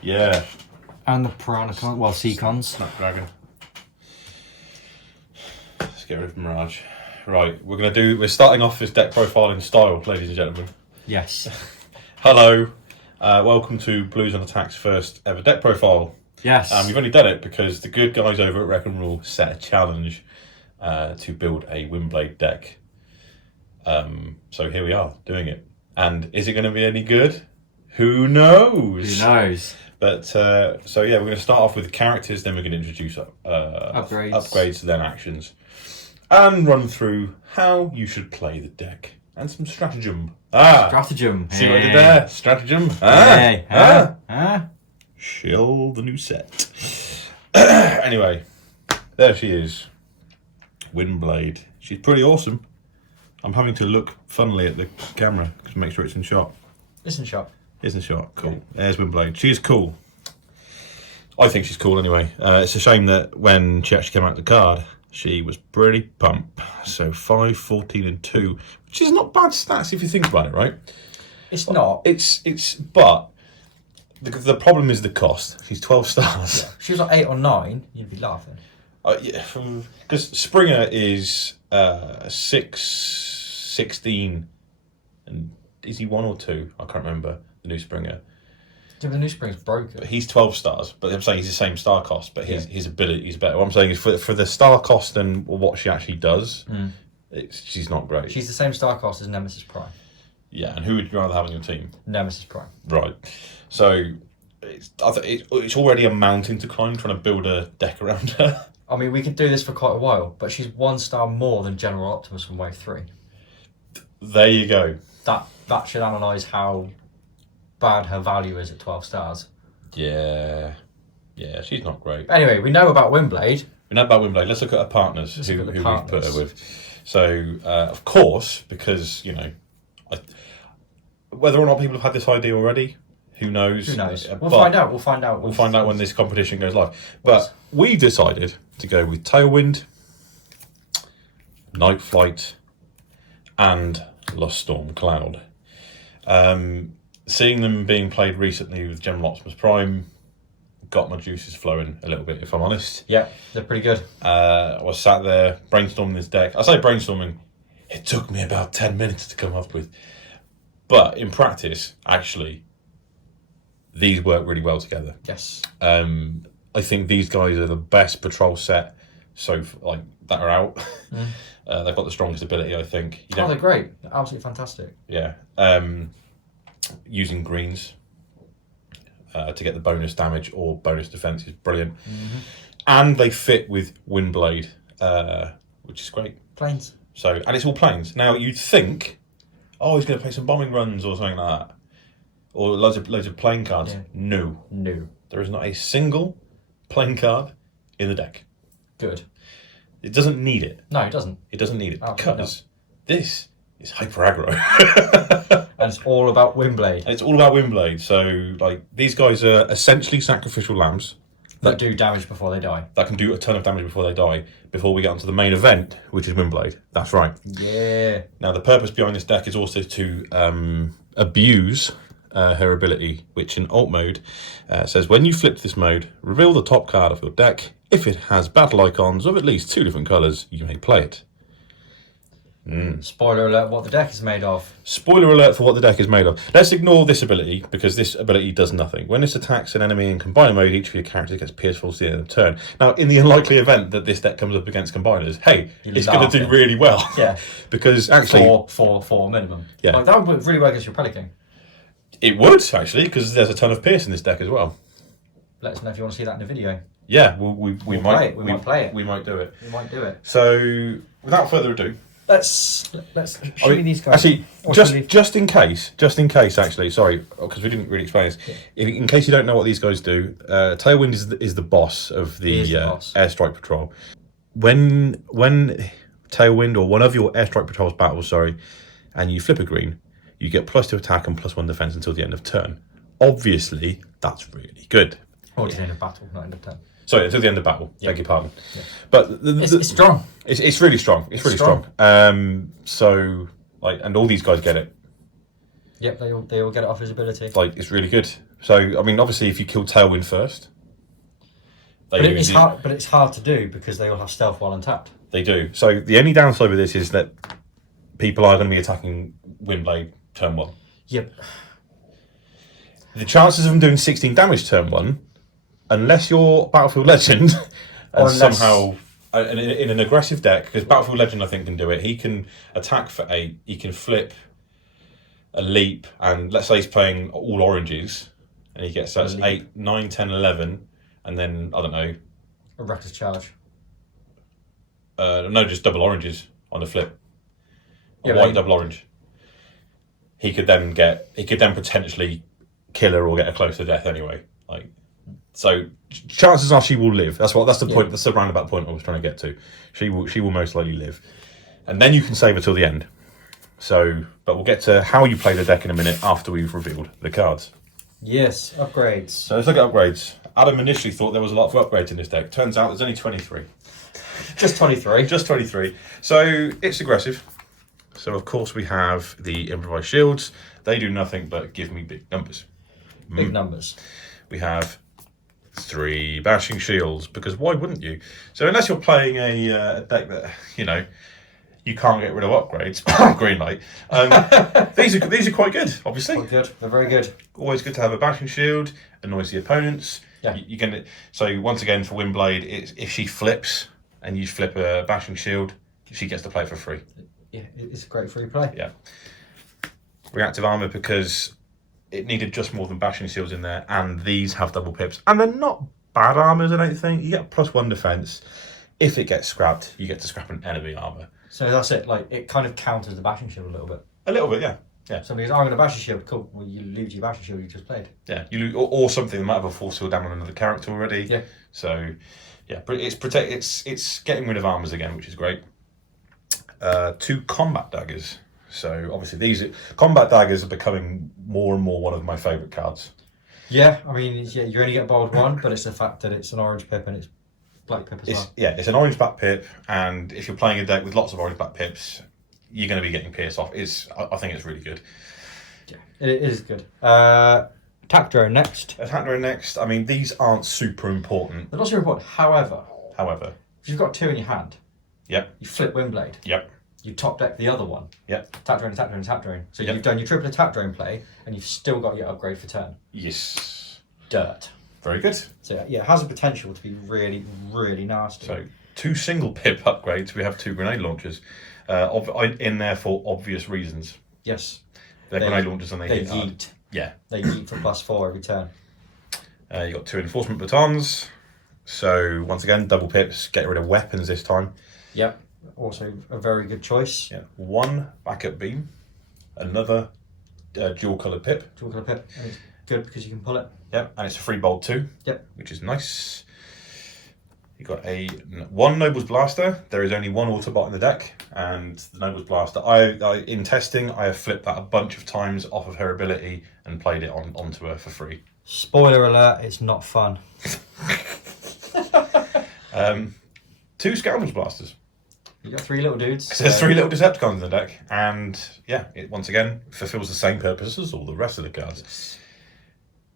Yeah. And the Piranha well, Seacons. Snapdragon. Let's get rid of Mirage. Right, we're starting off this deck profile in style, ladies and gentlemen. Yes. Hello. Welcome to Blues on Attack's first ever deck profile. Yes. We've only done it because the good guys over at Wreck and Rule set a challenge to build a Windblade deck. So here we are, doing it. And is it going to be any good? Who knows? Who knows? But, so yeah, we're going to start off with the characters, then we're going to introduce upgrades, then actions. And run through how you should play the deck. And some stratagem. Stratagem. See what I did there? Stratagem. Shill the new set. Anyway, there she is. Windblade. She's pretty awesome. I'm having to look funnily at the camera to make sure it's in shot. It's in shot. It's in shot. Cool. Yeah. There's Windblade. She's cool. I think she's cool anyway. It's a shame that when she actually came out the card, she was pretty pump. So 5, 14 and 2, which is not bad stats if you think about it, right? It's not. But the problem is the cost. She's 12 stars. Yeah. She was like 8 or 9, you'd be laughing. Yeah, because Springer is 6, 16, and is he 1 or 2? I can't remember the new Springer. Yeah, the new Springer's broken. But he's 12 stars, but I'm saying he's the same star cost, but his ability is better. What I'm saying is for the star cost and what she actually does, she's not great. She's the same star cost as Nemesis Prime. Yeah, and who would you rather have on your team? Nemesis Prime. Right. So it's already a mountain to climb trying to build a deck around her. I mean, we could do this for quite a while, but she's 1 star more than General Optimus from Wave 3. There you go. That should analyse how bad her value is at 12 stars. Yeah, she's not great. Anyway, we know about Windblade. We know about Windblade. Let's look at her partners, who we've put her with. So, of course, because, you know, whether or not people have had this idea already, who knows? Who knows? We'll find out. We'll find out when this competition goes live. But we decided to go with Tailwind, Night Flight, and Lost Storm Cloud. Seeing them being played recently with General Optimus Prime got my juices flowing a little bit, if I'm honest. Yeah, they're pretty good. I was sat there brainstorming this deck. I say brainstorming, it took me about 10 minutes to come up with. But in practice, actually, these work really well together. Yes. I think these guys are the best patrol set that are out. They've got the strongest ability, I think. They're great. They're absolutely fantastic. Yeah. Using greens to get the bonus damage or bonus defense is brilliant. And they fit with Windblade, which is great. Planes. So, and it's all planes. Now, you'd think, he's going to play some bombing runs or something like that. Or loads of plane cards. Yeah. No. There is not a single plane card in the deck. Good. It doesn't need it. No, it doesn't. It doesn't need it because this is hyper aggro. And it's all about Windblade. So, these guys are essentially sacrificial lambs. That do damage before they die. That can do a ton of damage before they die, before we get onto the main event, which is Windblade. That's right. Yeah. Now, the purpose behind this deck is also to abuse her ability, which in alt mode says, when you flip this mode, reveal the top card of your deck. If it has battle icons of at least 2 different colours, you may play it. Spoiler alert, what the deck is made of. Spoiler alert for what the deck is made of. Let's ignore this ability, because this ability does nothing. When this attacks an enemy in combiner mode, each of your characters gets pierced full to the end of the turn. Now, in the unlikely event that this deck comes up against combiners, hey, it's going to do really well. Yeah. Because actually... 4 minimum. Yeah. That would really work against your Pelican. It would, actually, because there's a ton of pierce in this deck as well. Let us know if you want to see that in a video. Yeah, we might play it. We might do it. We might do it. So, without further ado, let's show me these guys. Actually, just in case, actually, sorry, because we didn't really explain this. Yeah. In case you don't know what these guys do, Tailwind is the boss of the airstrike patrol. When Tailwind or one of your airstrike patrols battles, and you flip a green, you get +2 attack and +1 defense until the end of turn. Obviously, that's really good. Or to the end of battle, not end of turn. Sorry, until the end of battle. Yeah. Beg your pardon. Yeah. But it's strong. It's really strong. It's really strong. So, and all these guys get it. Yep, they all get it off his ability. Like, it's really good. So, I mean, obviously, if you kill Tailwind first, But it's hard to do because they all have stealth while untapped. They do. So the only downside with this is that people are going to be attacking Windblade turn 1. Yep. The chances of them doing 16 damage turn 1, unless you're Battlefield Legend, and somehow in an aggressive deck, because Battlefield Legend I think can do it. He can attack for 8. He can flip a leap, and let's say he's playing all oranges, and he gets that's 8, 9, 10, 11, and then I don't know. A reckless charge. No, just double oranges on the flip. A Yeah, white double orange. He could then potentially kill her or get her close to death anyway. Like, so chances are she will live. That's the point. That's the roundabout point I was trying to get to. She will most likely live, and then you can save her till the end. So, but we'll get to how you play the deck in a minute after we've revealed the cards. Yes, upgrades. So let's look at upgrades. Adam initially thought there was a lot of upgrades in this deck. Turns out there's only 23. Just 23. Just 23. So it's aggressive. So of course we have the improvised shields. They do nothing but give me big numbers. Big numbers. We have 3 bashing shields, because why wouldn't you? So unless you're playing a deck that, you can't get rid of upgrades, green light. These are quite good, obviously. Quite good. They're very good. Always good to have a bashing shield. Annoys the opponents. Yeah. So once again for Windblade, if she flips and you flip a bashing shield, she gets to play for free. Yeah, it's a great free play. Yeah. Reactive armor, because it needed just more than bashing shields in there, and these have double pips, and they're not bad armors. I don't think you get +1 defense. If it gets scrapped, you get to scrap an enemy armor. So that's it. Like, it kind of counters the bashing shield a little bit. A little bit, yeah. Yeah. Somebody goes, I'm going to bash a shield. Cool. Well, you lose your bashing shield you just played. Yeah. Or something that might have a force field down on another character already. Yeah. So, yeah, it's getting rid of armors again, which is great. 2 combat daggers. So obviously these combat daggers are becoming more and more one of my favourite cards. Yeah, I mean, you only get bowled 1, but it's the fact that it's an orange pip and it's black pip as well. Yeah, it's an orange black pip, and if you're playing a deck with lots of orange black pips, you're going to be getting pierced off. I think it's really good. Yeah, it is good. Attack drone next. Attack drone next. I mean, these aren't super important. They're not super important. However, if you've got 2 in your hand, yep, you flip Windblade. Yep. You top deck the other one. Yep. Attack drone, attack drone, attack drone. So yep. You've done your triple attack drone play, and you've still got your upgrade for turn. Yes. Dirt. Very good. So yeah, it has the potential to be really, really nasty. So 2 single pip upgrades. We have 2 grenade launchers, in there for obvious reasons. Yes. They're grenade launchers and they hit hard. Yeet. Yeah. They yeet for +4 every turn. You got 2 enforcement batons. So once again, double pips. Get rid of weapons this time. Yep. Also a very good choice. Yeah. 1 backup beam. Another dual coloured pip. Dual colour pip. And it's good because you can pull it. Yep. And it's a free bolt too. Yep. Which is nice. You got 1 Noble's Blaster. There is only 1 Autobot in the deck, and the Noble's Blaster. In testing, I have flipped that a bunch of times off of her ability and played it onto her for free. Spoiler alert: it's not fun. 2 Scoundrel's Blasters. You got 3 little dudes. So there's 3 little Decepticons in the deck, and yeah, it once again fulfills the same purpose as all the rest of the cards.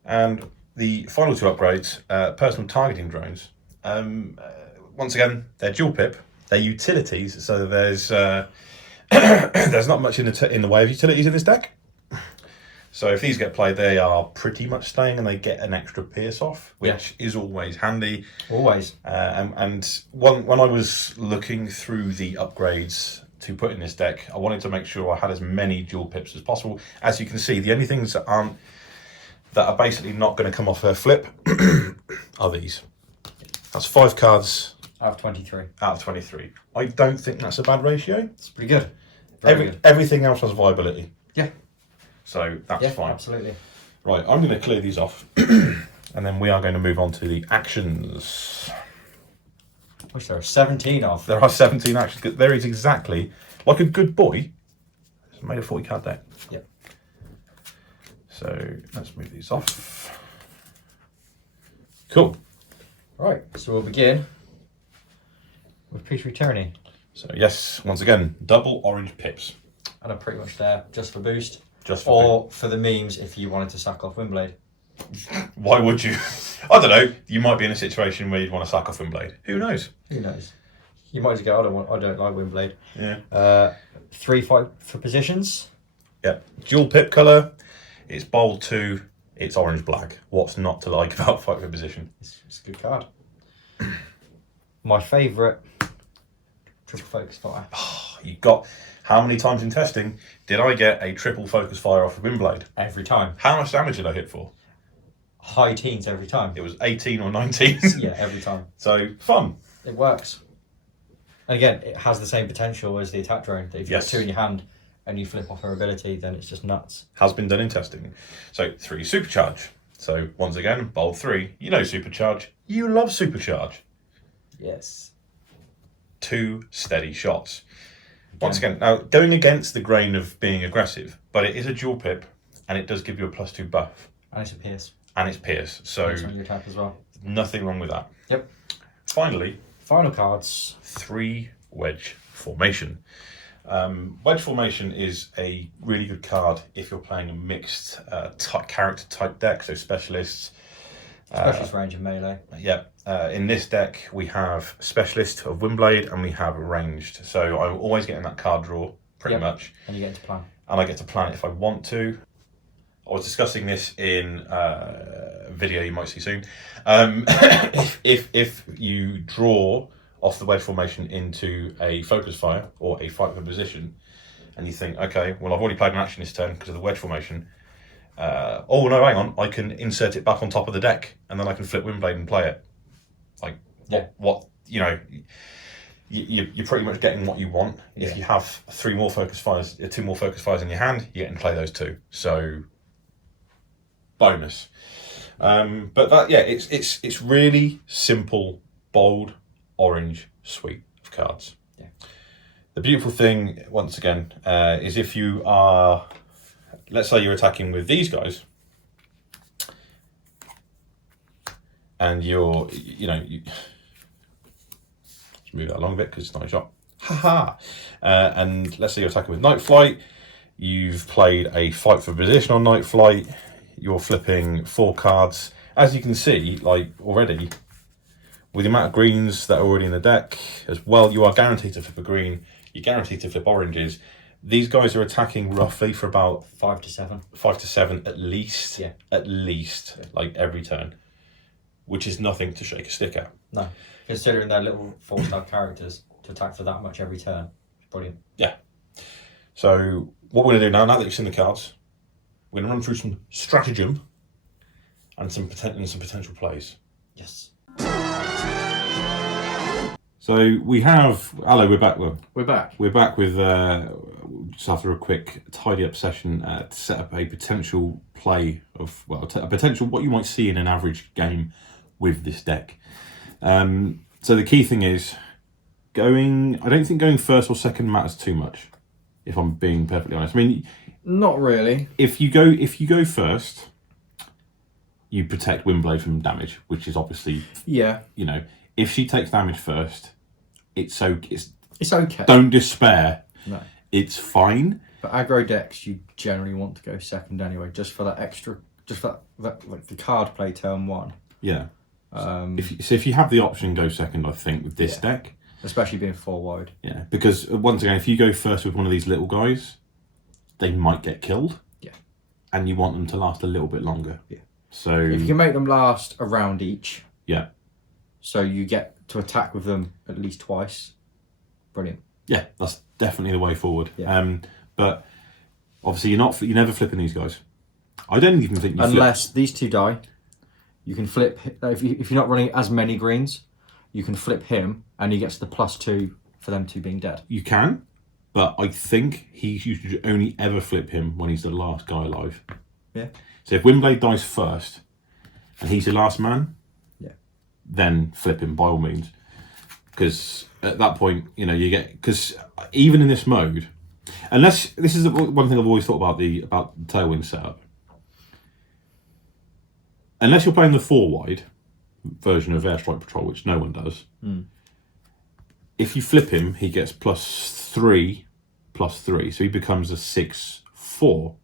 And the final 2 upgrades, personal targeting drones. Once again, they're dual pip. They're utilities, so there's there's not much in the way of utilities in this deck. So if these get played, they are pretty much staying, and they get an extra pierce off, which is always handy. Always. And when I was looking through the upgrades to put in this deck, I wanted to make sure I had as many dual pips as possible. As you can see, the only things that are basically not going to come off her flip are these. That's 5 cards out of 23. Out of 23. I don't think that's a bad ratio. It's pretty good. Very good. Everything else has viability. Yeah. So that's fine. Absolutely. Right, I'm going to clear these off, and then we are going to move on to the actions. Which there are 17 of. There are 17 actions. There is exactly, like a good boy, it's made a 40 card deck. Yep. So let's move these off. Cool. Right, so we'll begin with Peace Returning. So yes, once again, double orange pips. And I'm pretty much there just for boost. Just for Or for the memes, if you wanted to sack off Windblade. Why would you? I don't know. You might be in a situation where you'd want to sack off Windblade. Who knows? Who knows? You might just go, I don't like Windblade. Yeah. 3 fight for positions. Yeah. Dual pip colour. It's bold 2. It's orange black. What's not to like about fight for position? It's a good card. My favourite triple focus fire. You got. How many times in testing did I get a triple focus fire off of Windblade? Every time. How much damage did I hit for? High teens every time. It was 18 or 19. Yeah, every time. So, fun. It works. And again, it has the same potential as the attack drone. That if you've got 2 in your hand and you flip off her ability, then it's just nuts. Has been done in testing. So, 3 supercharge. So, once again, bold 3. You know supercharge. You love supercharge. Yes. 2 steady shots. Once again, now going against the grain of being aggressive, but it is a dual pip, and it does give you a +2 buff. And it's a pierce. And it's pierce, so It's on your attack as well. nothing wrong with that. Yep. Finally, Final cards. 3 wedge formation. Wedge formation is a really good card if you're playing a mixed character type deck, so specialists. Specialist range and melee. Yeah. In this deck, we have Specialist of Windblade and we have Ranged. So I'm always getting that card draw, pretty much. And you get to plan. And I get to plan it if I want to. I was discussing this in a video you might see soon. If you draw off the wedge formation into a focus fire or a fight for position, and you think, okay, well, I've already played an action this turn because of the wedge formation. Oh no, hang on! I can insert it back on top of the deck, and then I can flip Windblade and play it. Like what you know, you're pretty much getting what you want. Yeah. If you have 2 more focus fires in your hand, you get to play those 2. So bonus. But that it's really simple, bold, orange suite of cards. Yeah. The beautiful thing, once again, is if you are. Let's say you're attacking with these guys, and let's move that along a bit because it's not a shot. Haha! And let's say you're attacking with Night Flight. You've played a fight for position on Night Flight. You're flipping 4 cards. As you can see, like already, with the amount of greens that are already in the deck, as well, you are guaranteed to flip a green. You're guaranteed to flip oranges. These guys are attacking roughly for about 5 to 7. 5 to 7 at least. Yeah. At least, like every turn, which is nothing to shake a stick at. No, considering they're little 4-star characters to attack for that much every turn, it's brilliant. Yeah. So what we're going to do now that you've seen the cards, we're going to run through some stratagem and some potential plays. Yes. So we have. Hello, we're back. Well, We're back. we're back with just after a quick tidy up session to set up a potential play of a potential what you might see in an average game with this deck. So the key thing is going. I don't think going first or second matters too much. If I'm being perfectly honest, I mean, Not really. if you go first, you protect Windblade from damage, which is obviously, Yeah. if she takes damage first, it's okay. It's okay. Don't despair. No. It's fine. But aggro decks, you generally want to go second anyway, just for that extra, just for that like the card play turn 1. Yeah. If you have the option, go second. I think with this deck, Especially being 4 wide. yeah, because once again, if you go first with one of these little guys, they might get killed. Yeah. And you want them to last a little bit longer. Yeah. So If you can make them last a round each, yeah, so you get to attack with them at least twice. Brilliant. yeah, that's definitely the way forward. Yeah. But obviously, you're never flipping these guys. I don't even think you Unless these 2 die, you can flip. If you're not running as many greens, you can flip him, and he gets the +2 for them 2 being dead. You can, but I think you should only ever flip him when he's the last guy alive. Yeah. So if Windblade dies first, and he's the last man, Yeah. then flip him by all means. Because at that point, you get, because even in this mode, unless this is one thing I've always thought about the Tailwind setup. Unless you're playing the 4 wide version of Airstrike Patrol, which no one does. If you flip him, he gets +3/+3, so he becomes a 6/4 4.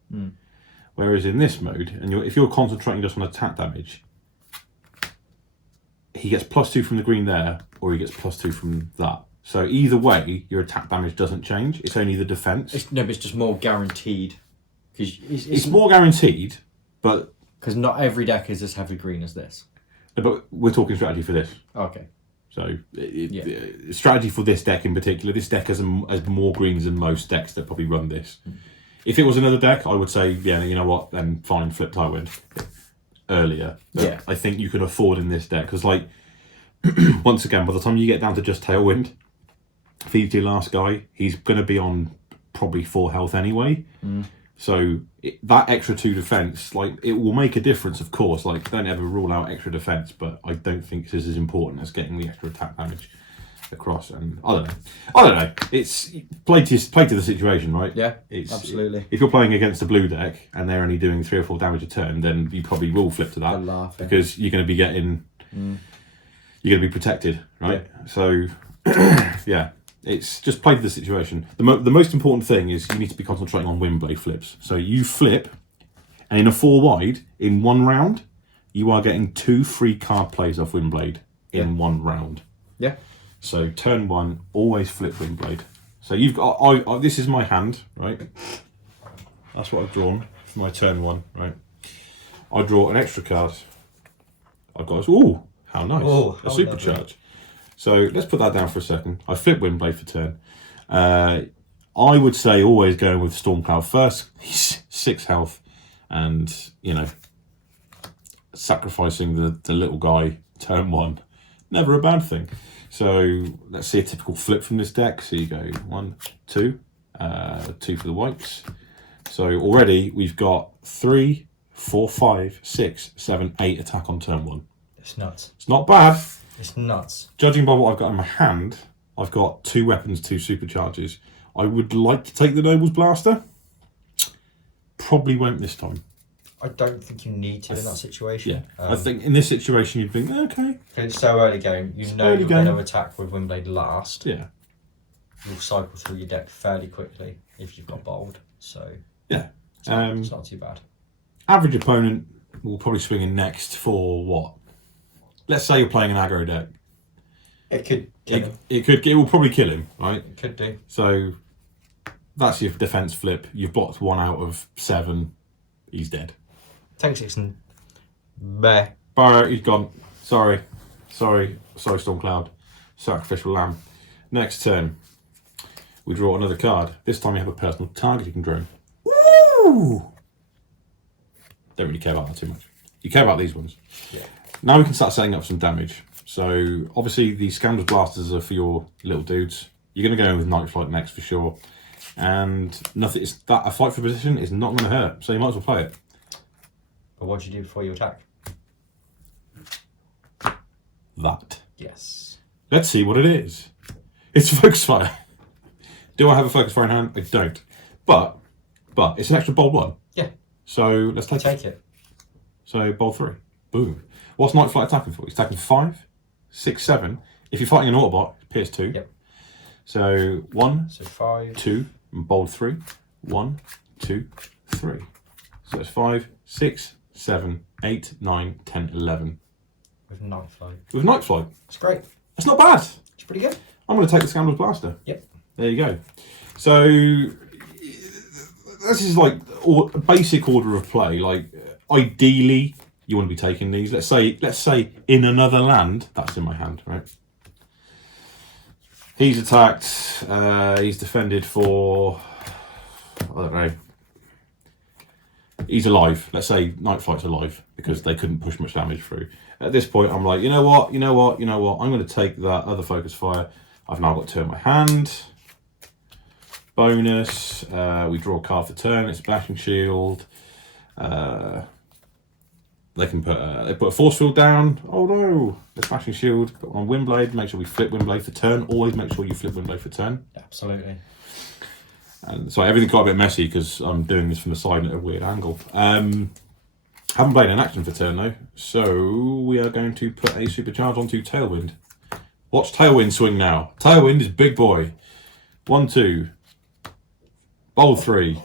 Whereas in this mode, and if you're concentrating just on attack damage, he gets +2 from the green there, or he gets +2 from that. So either way, your attack damage doesn't change. It's only the defense. No, but it's just more guaranteed. It's more guaranteed, but because not every deck is as heavy green as this. But we're talking strategy for this. Okay. So strategy for this deck in particular. This deck has more greens than most decks that probably run this. If it was another deck, I would say, yeah, you know what, then fine, flip Tailwind earlier. But I think you can afford in this deck because, like, once again, by the time you get down to just Tailwind, feed your last guy, he's going to be on probably 4 health anyway. So that extra 2 defense, like, it will make a difference, of course. Like, don't ever rule out extra defense, but I don't think this is as important as getting the extra attack damage across. And I don't know. It's play to the situation, right? Yeah, absolutely. If you're playing against a blue deck and they're only doing 3 or 4 damage a turn, then you probably will flip to that because you're going to be getting, you're going to be protected, right? Yeah. So yeah. It's just play to the situation. The most important thing is you need to be concentrating on Windblade flips. So you flip, and in a 4 wide, in 1 round, you are getting 2 free card plays off Windblade in 1 round. Yeah. So turn 1, always flip Windblade. So you've got, this is my hand, right? That's what I've drawn for my turn 1, right? I draw an extra card. I've got, ooh, how nice. Oh, a supercharge. So let's put that down for a second. I flip Windblade for turn. I would say always going with Stormcloud first. He's 6 health, and you know, sacrificing the little guy turn 1, never a bad thing. So let's see a typical flip from this deck. So you go 1, 2, 2 for the whites. So already we've got 3, 4, 5, 6, 7, 8 attack on turn 1. It's nuts. It's not bad. It's nuts. Judging by what I've got in my hand, I've got 2 weapons, 2 supercharges. I would like to take the Noble's Blaster. Probably won't this time. I don't think you need to in that situation. Yeah, I think in this situation you'd think, okay. It's so early game, you know you're going to attack with Windblade last. Yeah. You'll cycle through your deck fairly quickly if you've got bold. So yeah, it's not too bad. Average opponent will probably swing in next for what? Let's say you're playing an aggro deck. It could kill him. It will probably kill him, right? It could do. So that's your defense flip. You've blocked 1 out of 7. He's dead. Tank 6 and Bear. Barrow, he's gone. Sorry, Stormcloud. Sacrificial Lamb. Next turn, we draw another card. This time you have a personal targeting drone. Woo! Don't really care about that too much. You care about these ones. Yeah. Now we can start setting up some damage. So obviously the Scoundrel's Blasters are for your little dudes. You're going to go in with Night Flight next for sure. And nothing. A fight for position is not going to hurt. So you might as well play it. But what do you do before you attack? That. Yes. Let's see what it is. It's Focus Fire. Do I have a Focus Fire in hand? I don't. But it's an extra bold 1. Yeah. So let's take it. So bold 3. Boom. What's Night Flight attacking for? He's attacking for 5, 6, 7. If you're fighting an Autobot, it's Pierce 2. Yep. So 1, so 5, 2, and bold 3. 1, 2, 3. So it's 5, 6, 7, 8, 9, 10, 11. With Night Flight. With Night Flight. It's great. That's not bad. It's pretty good. I'm going to take the Scoundrel's Blaster. Yep. There you go. So this is like a basic order of play. Like ideally, you want to be taking these. Let's say in another land. That's in my hand, right? He's attacked. He's defended for. I don't know. He's alive. Let's say Night Flight's alive because they couldn't push much damage through. At this point, I'm like, you know what? I'm going to take that other Focus Fire. I've now got 2 in my hand. Bonus. We draw a card for turn. It's Bashing Shield. They can put a Force Field down. Oh no! The Bashing Shield on Windblade. Make sure we flip Windblade for turn. Always make sure you flip Windblade for turn. Absolutely. And so everything got a bit messy because I'm doing this from the side at a weird angle. Haven't played an action for turn though, so we are going to put a supercharge onto Tailwind. Watch Tailwind swing now. Tailwind is big boy. 1, 2. Bold 3.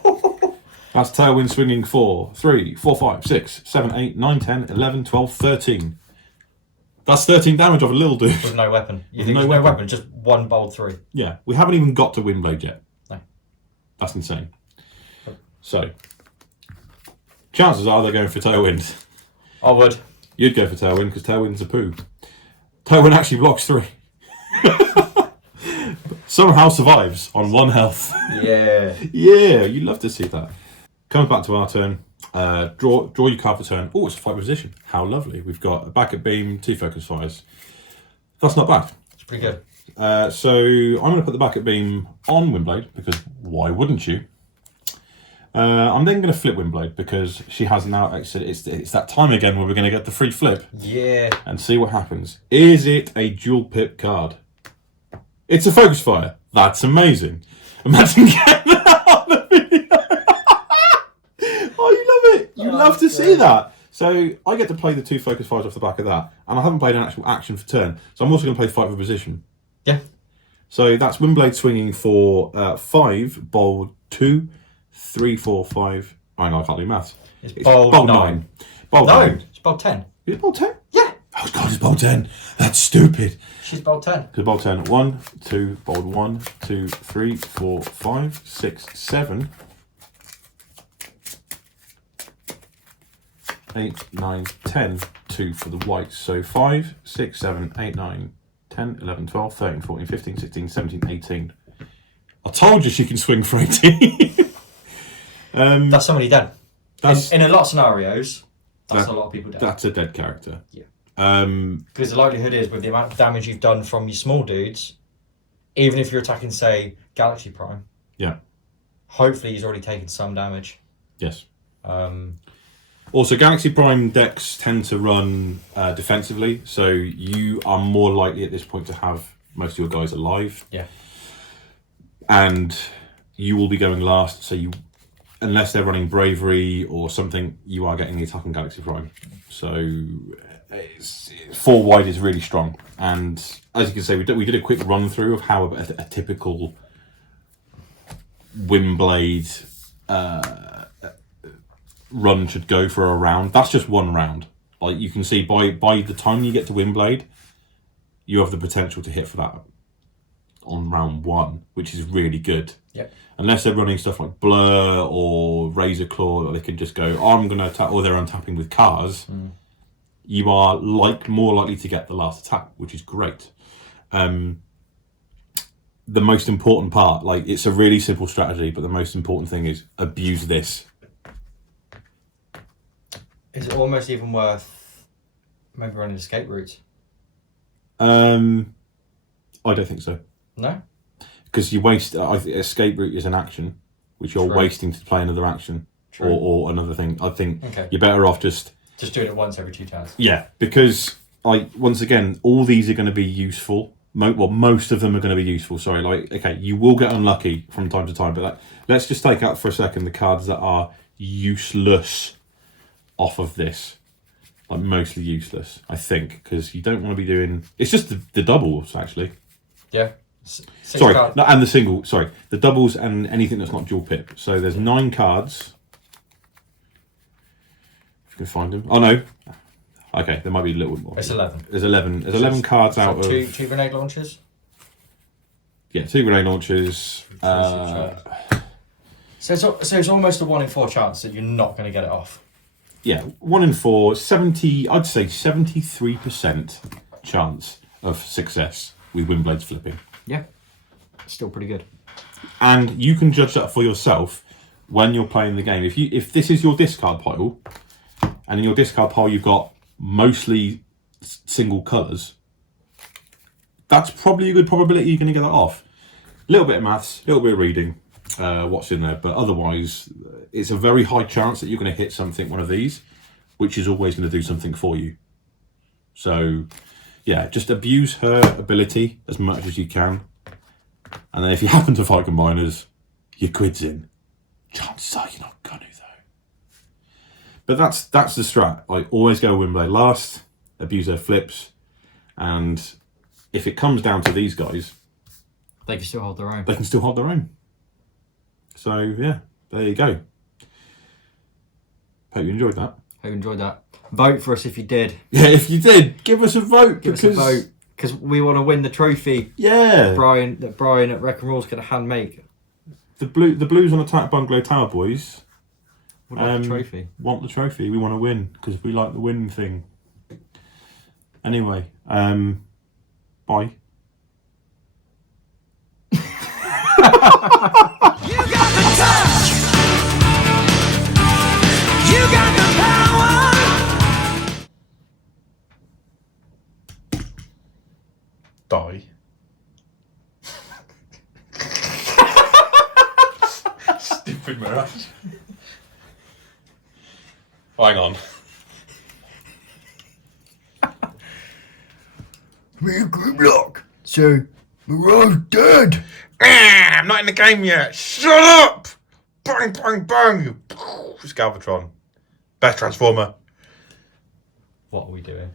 That's Tailwind swinging for 3, 4, 5, 6, 7, 8, 9, 10, 11, 12, 13. That's 13 damage of a little dude. With no weapon. You With think no there's weapon. no weapon, just one bold 3. Yeah, we haven't even got to Windblade yet. No. That's insane. So, chances are they're going for Tailwind. I would. You'd go for Tailwind because Tailwind's a poo. Tailwind actually blocks 3. Somehow survives on 1 health. Yeah. Yeah, you'd love to see that. Comes back to our turn. Draw your card for turn. Oh, it's a fight position. How lovely. We've got a backup beam, 2 focus fires. That's not bad. It's pretty good. So I'm going to put the backup beam on Windblade because why wouldn't you? I'm then going to flip Windblade because she has now exited. It's that time again where we're going to get the free flip. Yeah. And see what happens. Is it a dual pip card? It's a focus fire. That's amazing. Imagine getting that on the video. Oh, you love it. You love to see that. So I get to play the 2 focus fires off the back of that. And I haven't played an actual action for turn. So I'm also going to play fight for position. Yeah. So that's Windblade swinging for 5, bold 2, 3, 4, 5. I know, I can't do maths. It's bold 9. Bold No, 9. it's bold 10. Is it bold 10? Yeah. Oh, God, it's bold 10. That's stupid. She's bold 10. Because bold 10. 1, 2, bold 1, 2, 3, 4, 5, 6, 7, 8, 9, 10. 2 for the whites. So 5, 6, 7, 8, 9, 10, 11, 12, 13, 14, 15, 16, 17, 18. I told you she can swing for 18. That's somebody dead. That's, In a lot of scenarios, that's a lot of people dead. That's a dead character. Yeah. Because the likelihood is, with the amount of damage you've done from your small dudes, even if you're attacking, say, Galaxy Prime, yeah, hopefully he's already taken some damage. Yes. Um, Also, Galaxy Prime decks tend to run defensively, so you are more likely at this point to have most of your guys alive. Yeah. And you will be going last, so you, unless they're running Bravery or something, you are getting the attack on Galaxy Prime. So 4 wide is really strong. And as you can see, we did a quick run through of how a typical Windblade run should go for a round. That's just 1 round. Like you can see, by the time you get to Windblade, you have the potential to hit for that on round 1, which is really good. Yep. Unless they're running stuff like Blur or Razor Claw, they can just go, I'm going to attack, or they're untapping with cars. You are more likely to get the last attack, which is great. The most important part, like it's a really simple strategy, but the most important thing is abuse this. Is it almost even worth maybe running escape routes? I don't think so. No? Because you waste, escape route is an action, which you're True. wasting to play another action or another thing. I think you're better off just doing it once every 2 turns. Yeah, because once again, all these are going to be useful. Most of them are going to be useful. Sorry, okay, you will get unlucky from time to time, but let's just take out for a second the cards that are useless off of this. Like mostly useless, I think, because you don't want to be doing. It's just the doubles actually. Yeah. Sorry, no, and the single. Sorry, the doubles and anything that's not dual pip. So there's 9 cards. If you can find them. Oh no. Okay, there might be a little bit more. It's 11. There's 11. There's 11 cards out of 2 grenade launchers. Yeah, 2 grenade launchers. So it's almost a 1 in 4 chance that you're not going to get it off. Yeah, 1 in 4, 70. I'd say 73% chance of success with Windblades flipping. Yeah. Still pretty good. And you can judge that for yourself when you're playing the game. If this is your discard pile, and in your discard pile you've got mostly single colours, that's probably a good probability you're going to get that off. A little bit of maths, a little bit of reading, what's in there, but otherwise it's a very high chance that you're going to hit one of these, which is always going to do something for you. So yeah, just abuse her ability as much as you can, and then if you happen to fight combiners, your quid's in. Chances are you're not gonna though. But that's the strat. Like always go Windblade last, abuse her flips, and if it comes down to these guys, they can still hold their own. They can still hold their own. So yeah, there you go. Hope you enjoyed that. Hope you enjoyed that. Vote for us if you did. Yeah, if you did, give us a vote. Give us a vote because we want to win the trophy. Yeah. That Brian at Wreck and Roll's going to hand make. The Blues on Attack Bungalow Tower boys. Would like the trophy. Want the trophy. We want to win because we like the win thing. Anyway, bye. You got the touch. You got the power. Die. Stupid Mirage. Hang on. We're good luck. So, Mirage dead. I'm not in the game yet. Shut up! Bang, bang, bang! It's Galvatron. Best Transformer. What are we doing?